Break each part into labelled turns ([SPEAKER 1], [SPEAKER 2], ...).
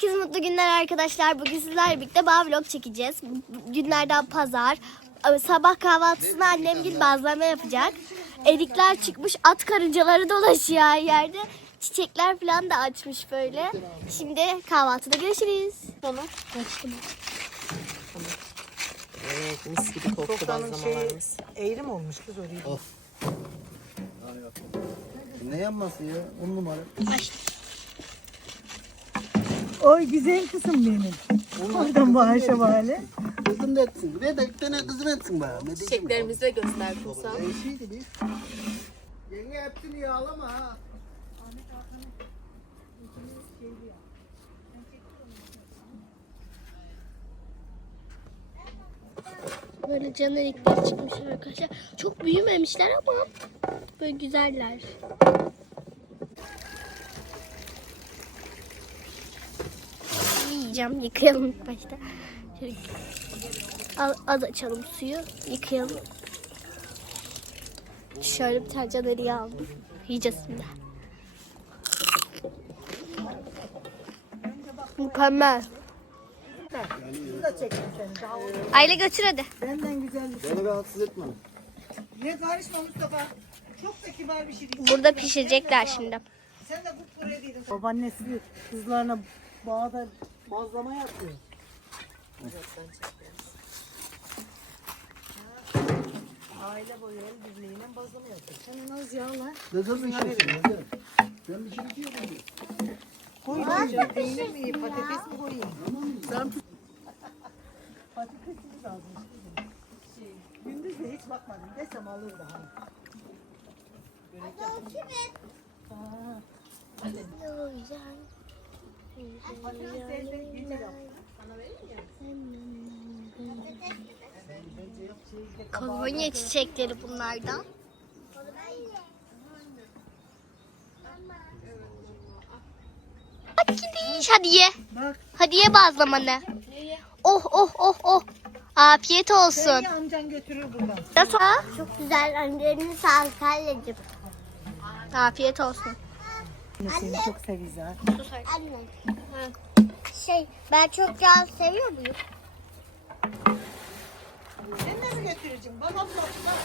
[SPEAKER 1] Herkese mutlu günler arkadaşlar. Bugün sizlerle birlikte bağ vlog çekeceğiz. Günlerden pazar. Sabah kahvaltısını annem gibi bazlama yapacak. Erikler çıkmış, at karıncaları dolaşıyor her yerde. Çiçekler falan da açmış böyle. Şimdi kahvaltıda görüşürüz.
[SPEAKER 2] Evet, mis gibi koktu bazlamalarımız.
[SPEAKER 3] Eğrim olmuş kız oraya.
[SPEAKER 4] Of. Ne yanması ya? 10 numara.
[SPEAKER 3] Oy güzel kızım benim. Oradan bağışa bari.
[SPEAKER 4] Kızım da etsin. Buraya da bir tane kızım etsin bana.
[SPEAKER 2] Çiçeklerimizi de göster Kumsal.
[SPEAKER 4] Şeydi bir. Yenge hepsini yağlama ha.
[SPEAKER 1] Böyle can erikleri çıkmış arkadaşlar. Çok büyümemişler ama böyle güzeller. Yiyeceğim, yıkayalım ilk başta. Şöyle az açalım suyu, yıkayalım. Şöyle bir tane can eriği aldım. Yiyeceğiz şimdi. Mükemmel.
[SPEAKER 3] Bunu da çektim seni. Daha olur.
[SPEAKER 1] Aile götür hadi.
[SPEAKER 3] Benden güzel bir şey.
[SPEAKER 4] Beni rahatsız etme.
[SPEAKER 3] Ne karışma Mustafa. Çok da kibar bir şey değil.
[SPEAKER 1] Burada pişirecekler şimdi.
[SPEAKER 3] Sen de bu buraya değildin. Babaannesi kızlarına bağda bazlama yapıyor. Aile boyu el birliğiyle bazlama yapıyor. Sen az yağla.
[SPEAKER 4] Nasıl bir şeysin? Ben bir şey diyorum.
[SPEAKER 3] Koy koyacağım. Peynir mi yiyeyim, patates mi koyayım?
[SPEAKER 4] Sen
[SPEAKER 3] Patatesimiz lazım. Gündüz de hiç bakmadım. Desem alır daha. Patates elde gece yap.
[SPEAKER 1] Kolonya çiçekleri bunlardan. Hadi gidiş, hadi ye.
[SPEAKER 3] Bak.
[SPEAKER 1] Hadi ye bazlamanı. Oh oh oh oh. Afiyet olsun.
[SPEAKER 3] Seni amcan götürür buradan.
[SPEAKER 1] Nasıl? Çok güzel. Annelerinin sağlık anneciğim. Afiyet olsun.
[SPEAKER 3] Seni çok seviyor.
[SPEAKER 1] Anne. Ben çok yağ seviyor muyum?
[SPEAKER 3] Sen de mi götüreceğim? Babam da.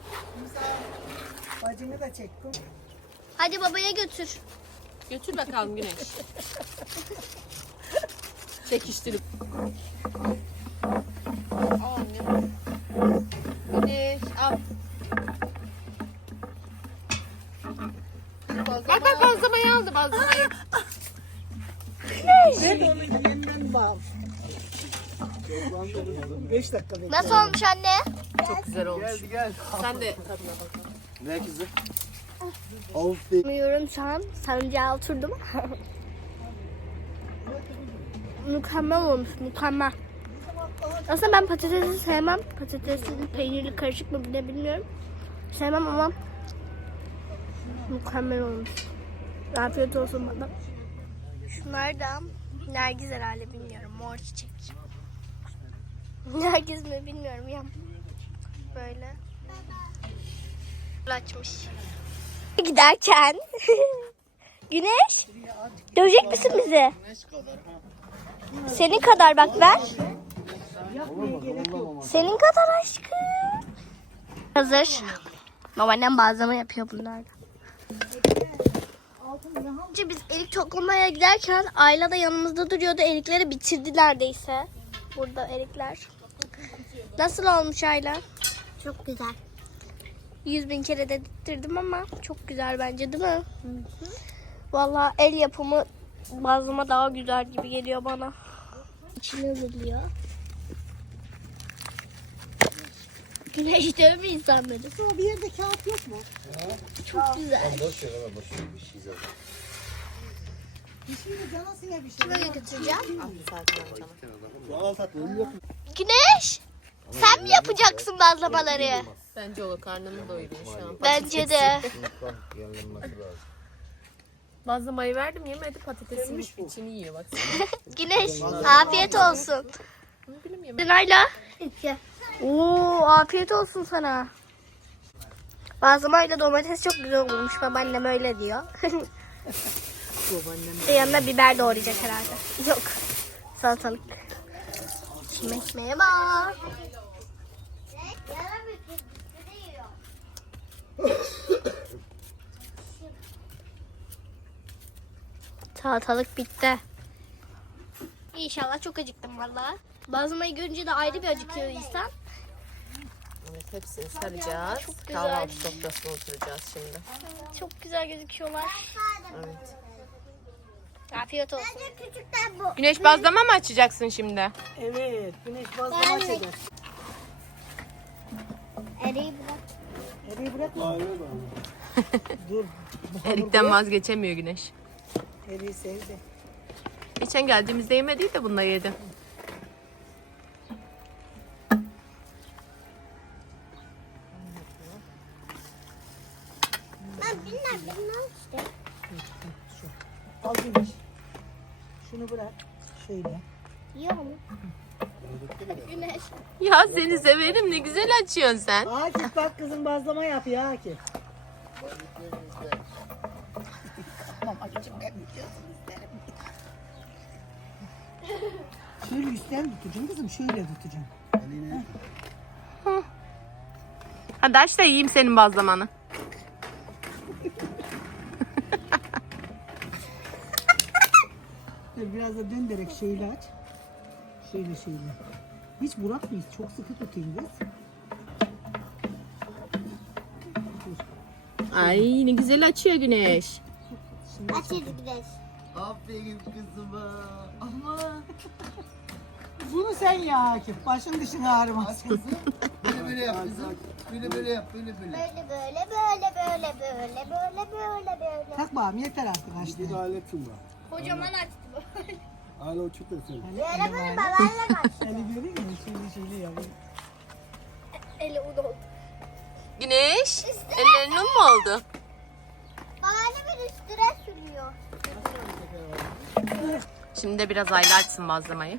[SPEAKER 3] Bacını da çektim.
[SPEAKER 1] Hadi babaya götür.
[SPEAKER 2] Götür bakalım Güneş. Çekiştirip. Aa, ne? Güneş al. Bak bak bazlamayı aldı bazlamayı.
[SPEAKER 3] Ben de onun yeniden bağım. 5 dakika bekle.
[SPEAKER 1] Nasıl olmuş anne?
[SPEAKER 2] Çok güzel olmuş.
[SPEAKER 4] gel.
[SPEAKER 2] Sen de tadına bakalım.
[SPEAKER 4] Ne kızı? Of değil.
[SPEAKER 1] Bilmiyorum, şu an sancağa oturdum. Mükemmel olmuş, mükemmel. Aslında ben patatesi sevmem. Patatesin peynirli karışık mı bile bilmiyorum. Sevmem ama mükemmel olmuş. Afiyet olsun bana. Şunlar da nergis herhalde, bilmiyorum. Mor çiçek. Nergis mi bilmiyorum ya. Böyle. Açmış. Giderken Güneş, dövecek misin bizi? Senin kadar bak, ver. Senin kadar aşkım. Hazır. Babaannem bazlama yapıyor bunlarla. Önce biz erik toplamaya giderken Ayla da yanımızda duruyordu. Erikleri bitirdi neredeyse. Burada erikler. Nasıl olmuş Ayla? Çok güzel. 100.000 kere dedirttirdim ama çok güzel bence, değil mi? Vallahi el yapımı bazlama daha güzel gibi geliyor bana. İçine hazırlıyor. Güneş dövme insanları.
[SPEAKER 3] Bir yerde kağıt yok mu?
[SPEAKER 1] Çok güzel.
[SPEAKER 4] Boş ver ama boş ver. Bir şey zaten.
[SPEAKER 3] Bir şey de canasına bir şey.
[SPEAKER 1] Şuraya götüreceğim.
[SPEAKER 2] Sakin amcama.
[SPEAKER 4] Şu al tatlım yok.
[SPEAKER 1] Güneş, sen mi yapacaksın bazlamaları?
[SPEAKER 2] Bence o karnını doyuruyor şu an.
[SPEAKER 1] Bence de.
[SPEAKER 4] Sınıftan yanılması lazım.
[SPEAKER 2] Bazlamayı verdim yemedi, patatesin içini yiyor bak.
[SPEAKER 1] Güneş, afiyet olsun.
[SPEAKER 2] Bunu bilmiyorum.
[SPEAKER 1] Dınayla. Oo, afiyet olsun sana. Bazlamayla domates çok güzel olmuş. Babaannem öyle diyor.
[SPEAKER 3] Babaannem.
[SPEAKER 1] Yanına biber doğrayacak herhalde. Yok. Salatalık. Şimdi ekmeğe bak. Salatalık bitti. İnşallah çok acıktım valla. Bazlamayı görünce de ayrı bir acıkıyor insan.
[SPEAKER 2] Evet, hepsini saracağız.
[SPEAKER 1] Çok güzel.
[SPEAKER 2] Kahvaltı sofrasına oturacağız şimdi.
[SPEAKER 1] Çok güzel gözüküyorlar.
[SPEAKER 2] Evet.
[SPEAKER 1] Afiyet olsun.
[SPEAKER 2] Güneş bazlama mı açacaksın şimdi?
[SPEAKER 3] Evet, güneş bazlama çeker.
[SPEAKER 1] Eriği bırak.
[SPEAKER 3] Eriği bırakma. Dur. bu
[SPEAKER 2] Erikten
[SPEAKER 3] hamur
[SPEAKER 2] vazgeçemiyor Güneş.
[SPEAKER 3] bırak. Eriği sevdi.
[SPEAKER 2] Geçen geldiğimizde yemediydi de bununla yedi.
[SPEAKER 1] Bunlar işte.
[SPEAKER 3] Şu. Al güneş. Şunu bırak. Şöyle.
[SPEAKER 1] Yiyor mu? Güneş.
[SPEAKER 2] Ya seni severim, ne güzel açıyorsun sen.
[SPEAKER 3] Akif bak kızım bazlama yapıyor Akif. Tamam Akif'cim ben biliyorsun isterim. Şöyle üstten tutacağım kızım, şöyle tutacağım.
[SPEAKER 2] Hadi aç da yiyeyim senin bazlamanı.
[SPEAKER 3] Biraz da döndürerek şöyle aç. Şöyle. Hiç bırakmayız. Çok sıkı tutayım kız.
[SPEAKER 2] Ay ne güzel açıyor Güneş.
[SPEAKER 1] Açıyoruz Güneş.
[SPEAKER 4] Aferin kızıma. Ama
[SPEAKER 3] Bunu sen ya Akif. Başın dışın ağrımaz.
[SPEAKER 4] böyle yap kızım. Böyle yap. Böyle.
[SPEAKER 1] Böyle.
[SPEAKER 3] Tak bağım yeter artık açtı.
[SPEAKER 5] Bir de aletim var.
[SPEAKER 1] Kocaman açtı bu.
[SPEAKER 5] Hala o çıtır senin.
[SPEAKER 1] Böyle babaannem açtı.
[SPEAKER 3] Eli görüyor musun? Şöyle yapıyor.
[SPEAKER 1] Eli un oldu.
[SPEAKER 2] Güneş, ellerin un mu oldu?
[SPEAKER 1] Babaannemin üstüne sürüyor.
[SPEAKER 2] Şimdi de biraz Ayla açsın bazlamayı.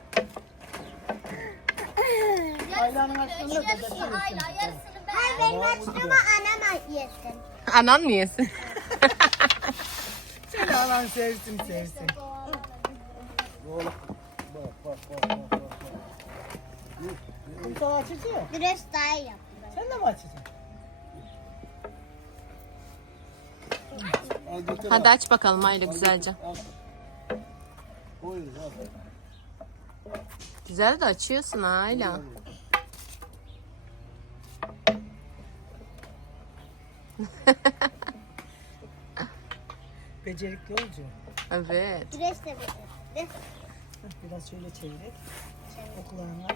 [SPEAKER 3] Aylanın açtığında da
[SPEAKER 1] Yarısını Ayla, yarısını ben. Hayır benim açtığımı anam yesin.
[SPEAKER 2] Anan mı yesin?
[SPEAKER 3] Seni alan sevsin.
[SPEAKER 5] Bak.
[SPEAKER 3] Kumsal açıcı ya.
[SPEAKER 1] Güneş daha iyi yaptı.
[SPEAKER 3] Sen de mi açacaksın?
[SPEAKER 5] Al götür.
[SPEAKER 2] Hadi aç bakalım Ayla güzelce.
[SPEAKER 5] Buyur al.
[SPEAKER 2] Güzel de açıyorsun ha Ayla.
[SPEAKER 3] Becerikli olacak.
[SPEAKER 2] Evet.
[SPEAKER 1] Güneş de böyle.
[SPEAKER 3] Biraz şöyle çevirerek. Okulağına.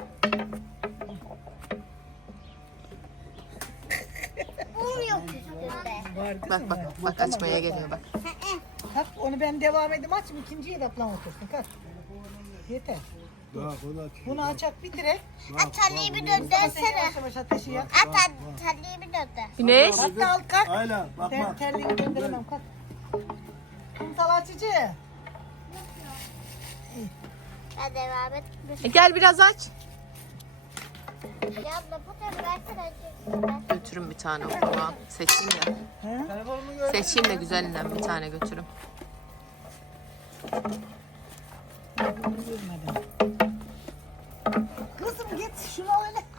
[SPEAKER 1] Un yok üstünde.
[SPEAKER 3] Var kızım.
[SPEAKER 2] Bak
[SPEAKER 3] var.
[SPEAKER 2] bak açmaya geliyor bak.
[SPEAKER 3] Kalk onu ben devam edeyim açayım. İkinciye de plan otursun. Kalk. Yeter.
[SPEAKER 5] Bak onu aç.
[SPEAKER 3] Bunu açak bitirek.
[SPEAKER 1] Atalıyı bir
[SPEAKER 3] Ateşi
[SPEAKER 1] döndürsene.
[SPEAKER 3] yavaş yavaş ateşi yak.
[SPEAKER 1] Atalıyı bir döndür.
[SPEAKER 2] Güneş.
[SPEAKER 3] Hatta al kalk.
[SPEAKER 5] Ayla bak
[SPEAKER 3] Ben
[SPEAKER 5] bak.
[SPEAKER 3] terliğini döndüremem kalk. Kumsal açıcı.
[SPEAKER 1] Hadi devam et.
[SPEAKER 2] Gel biraz aç.
[SPEAKER 1] Ya abla bu da versene.
[SPEAKER 2] Götürün bir tane okuma. Seçeyim de.
[SPEAKER 3] He?
[SPEAKER 2] Seçeyim de güzelinden bir tane götürün.
[SPEAKER 3] Bunu görmedim. Kızım git şunu al hele.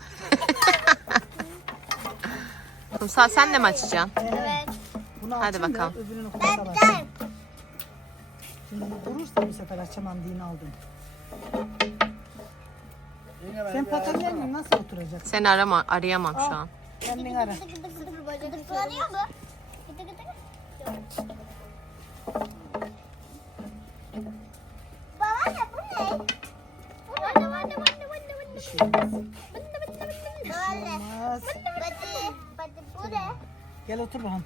[SPEAKER 2] Kumsal sen de mi açacaksın?
[SPEAKER 1] Evet.
[SPEAKER 3] Bunu
[SPEAKER 2] Hadi
[SPEAKER 3] açayım da
[SPEAKER 2] bakalım.
[SPEAKER 3] öbürünü
[SPEAKER 1] Ben
[SPEAKER 3] kumsal
[SPEAKER 1] de.
[SPEAKER 3] açayım. Şimdi durursa bu sefer açamam diyeni aldım. Sen patenlerini nasıl oturacaksın?
[SPEAKER 2] Seni arayamam şu an.
[SPEAKER 3] Kendin ara.
[SPEAKER 1] Gıdıklanıyor mu? Gıdı gıdı gıdı. Babaanne bu ne? Babaanne.
[SPEAKER 3] Bir şey olmaz.
[SPEAKER 1] Babaanne.
[SPEAKER 3] Olmaz.
[SPEAKER 1] Hadi bu ne?
[SPEAKER 3] Gel otur bakalım.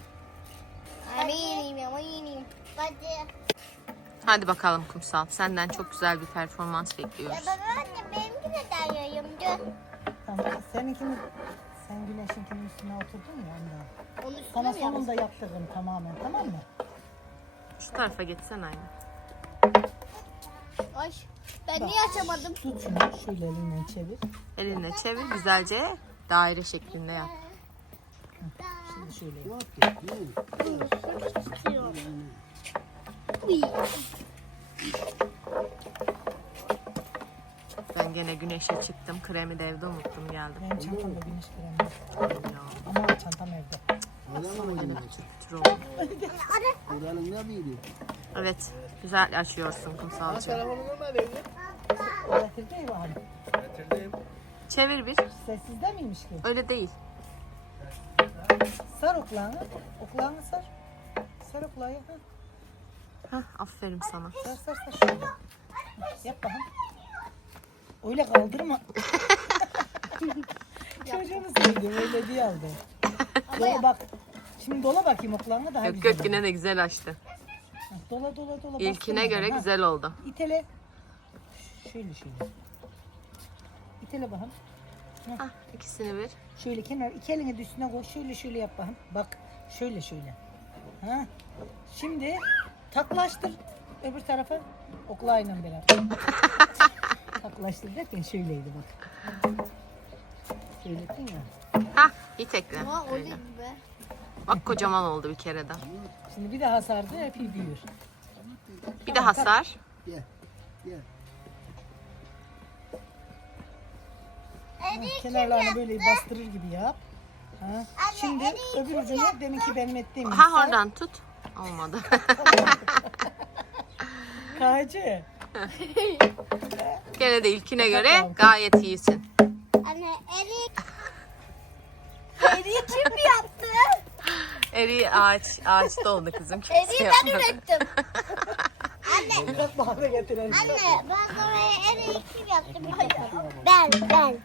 [SPEAKER 1] Eminim. Hadi.
[SPEAKER 2] Hadi bakalım Kumsal. Senden çok güzel bir performans
[SPEAKER 1] Ya
[SPEAKER 2] bekliyoruz.
[SPEAKER 1] babaanne benimki neden yayımcı?
[SPEAKER 3] Tamam. Sen güneşinkinin üstüne oturdun ya ondan.
[SPEAKER 1] Onun üstüne
[SPEAKER 3] Sana
[SPEAKER 1] mi yapsın?
[SPEAKER 3] sonunda yaptırdım tamamen tamam mı?
[SPEAKER 2] Şu tarafa geçsen Ayla.
[SPEAKER 1] Ay ben niye açamadım?
[SPEAKER 3] Tut şunu şöyle elinden çevir.
[SPEAKER 2] Elinle çevir güzelce daire şeklinde yap.
[SPEAKER 3] Şimdi şöyle yap.
[SPEAKER 2] Ben gene güneşe çıktım. Kremi de evde unuttum geldim.
[SPEAKER 3] Benim çantamda güneş kremi.
[SPEAKER 2] Ya,
[SPEAKER 3] Ama çantam evde.
[SPEAKER 5] Oradan mı
[SPEAKER 2] gene
[SPEAKER 5] oynadın?
[SPEAKER 2] pütür oldu.
[SPEAKER 5] Oradan ne miydi?
[SPEAKER 2] Evet. Güzel açıyorsun kumsalcığım.
[SPEAKER 4] Telefonunu ver evde.
[SPEAKER 3] Getirdi mi bari?
[SPEAKER 4] Getirdim.
[SPEAKER 2] Çevir bir.
[SPEAKER 3] Sessizde miymiş ki?
[SPEAKER 2] Öyle değil.
[SPEAKER 3] Sar oklağını. Oklağını sar. Sar oklağı. Ha.
[SPEAKER 2] Hah, aferin sana.
[SPEAKER 3] Sar sar sar şöyle. Yap bakalım. Öyle kaldırma. Çocuğunu sevdim öyle diye aldı. Dola bak. Şimdi dola bakayım oklağına daha
[SPEAKER 2] Yok
[SPEAKER 3] güzel.
[SPEAKER 2] yok yine de güzel açtı.
[SPEAKER 3] Ha, dola dola dola.
[SPEAKER 2] İlkine
[SPEAKER 3] bastırma
[SPEAKER 2] göre
[SPEAKER 3] bana, ha.
[SPEAKER 2] güzel oldu.
[SPEAKER 3] İtele. Şöyle. İtele bakalım.
[SPEAKER 2] Ah, ikisini bir.
[SPEAKER 3] Şöyle kenar iki elini de üstüne koy. Şöyle yap bakalım. Bak şöyle. Ha. Şimdi taklaştır öbür tarafa oklağıyla beraber. Taklaştır derken şöyleydi bak. Şöyle ettin ya.
[SPEAKER 2] Hah, iyi tekrar.
[SPEAKER 1] Aa, o
[SPEAKER 2] Öyle.
[SPEAKER 1] değil be.
[SPEAKER 2] Bak kocaman oldu bir kere de.
[SPEAKER 3] Şimdi bir daha sardı hep iyi büyür.
[SPEAKER 2] Bir daha sar.
[SPEAKER 5] Gel. Gel.
[SPEAKER 3] Ha, kenarlarını böyle bastırır gibi yap. Ha. Şimdi öbür ucunu deminki benim ettiğim gibi
[SPEAKER 2] Ha
[SPEAKER 3] sar.
[SPEAKER 2] oradan tut. Olmadı.
[SPEAKER 3] Kaycı.
[SPEAKER 2] Gene de ilkine göre gayet iyisin.
[SPEAKER 1] Anne Eriği kim yaptı?
[SPEAKER 2] Eriği ağaçta oldu kızım. Kimse
[SPEAKER 1] Eriği ben
[SPEAKER 2] yapmadı.
[SPEAKER 1] ürettim.
[SPEAKER 3] Bak bana getirelim.
[SPEAKER 1] Anne ben oraya eriği kim yaptı biliyorum. Ben.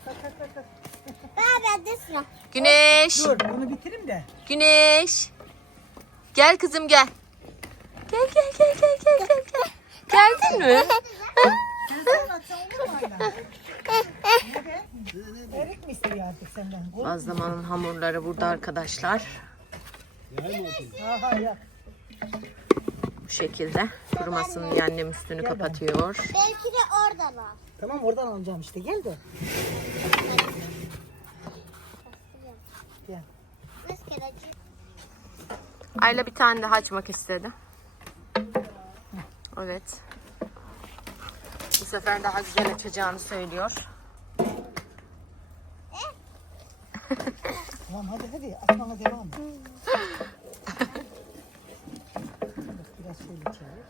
[SPEAKER 1] Ben de sıra.
[SPEAKER 2] Güneş.
[SPEAKER 3] Dur bunu bitirim de.
[SPEAKER 2] Güneş. Gel kızım gel. Gel. Geldin mi?
[SPEAKER 3] Sen sonra atsan olur mu hala? Erik mi istiyor artık senden?
[SPEAKER 2] Bazlamanın hamurları burada arkadaşlar.
[SPEAKER 5] Yay mı atın?
[SPEAKER 3] Aha yak.
[SPEAKER 2] Bu şekilde. Kurumasın diye annem üstünü kapatıyor.
[SPEAKER 1] Belki de oradan al.
[SPEAKER 3] Tamam oradan alacağım işte gel de. Gel.
[SPEAKER 1] Nasıl keleci?
[SPEAKER 2] Ayla bir tane daha açmak istedi. Evet. Bu sefer daha güzel açacağını söylüyor.
[SPEAKER 3] Tamam hadi atmana devam et. Biraz şöyle çevir.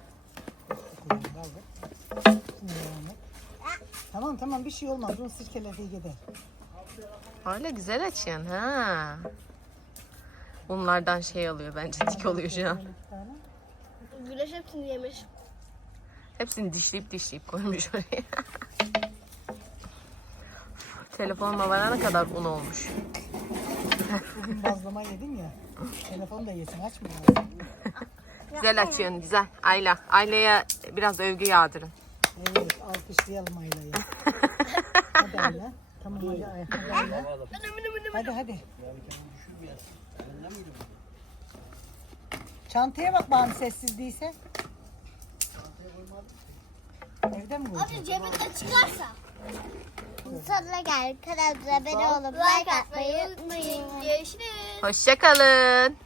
[SPEAKER 3] Şimdi devam et. Tamam bir şey olmaz. Bunu sirkelediği gider.
[SPEAKER 2] Öyle güzel açıyorsun ha. Bunlardan şey oluyor bence dik oluyor şu an.
[SPEAKER 3] Bir tane.
[SPEAKER 1] Güneş hepsini yemiş.
[SPEAKER 2] Hepsini dişleyip koymuş oraya. Telefonuma varana kadar un olmuş.
[SPEAKER 3] Bugün bazlama yedim ya. Telefonu da yesin açma.
[SPEAKER 2] Güzel açıyorsun güzel. Ayla'ya biraz övgü yağdırın.
[SPEAKER 3] Evet alkışlayalım Ayla'yı. Hadi Ayla. Tamam hadi Ayla. Hadi. Çantaya bak bana sessiz değilse. Evde mi koyacaksın?
[SPEAKER 1] Abi cebinde çıkarsa. Sonuna geldik. Kanalımıza abone olup like atmayı unutmayın. Görüşürüz.
[SPEAKER 2] Hoşça kalın.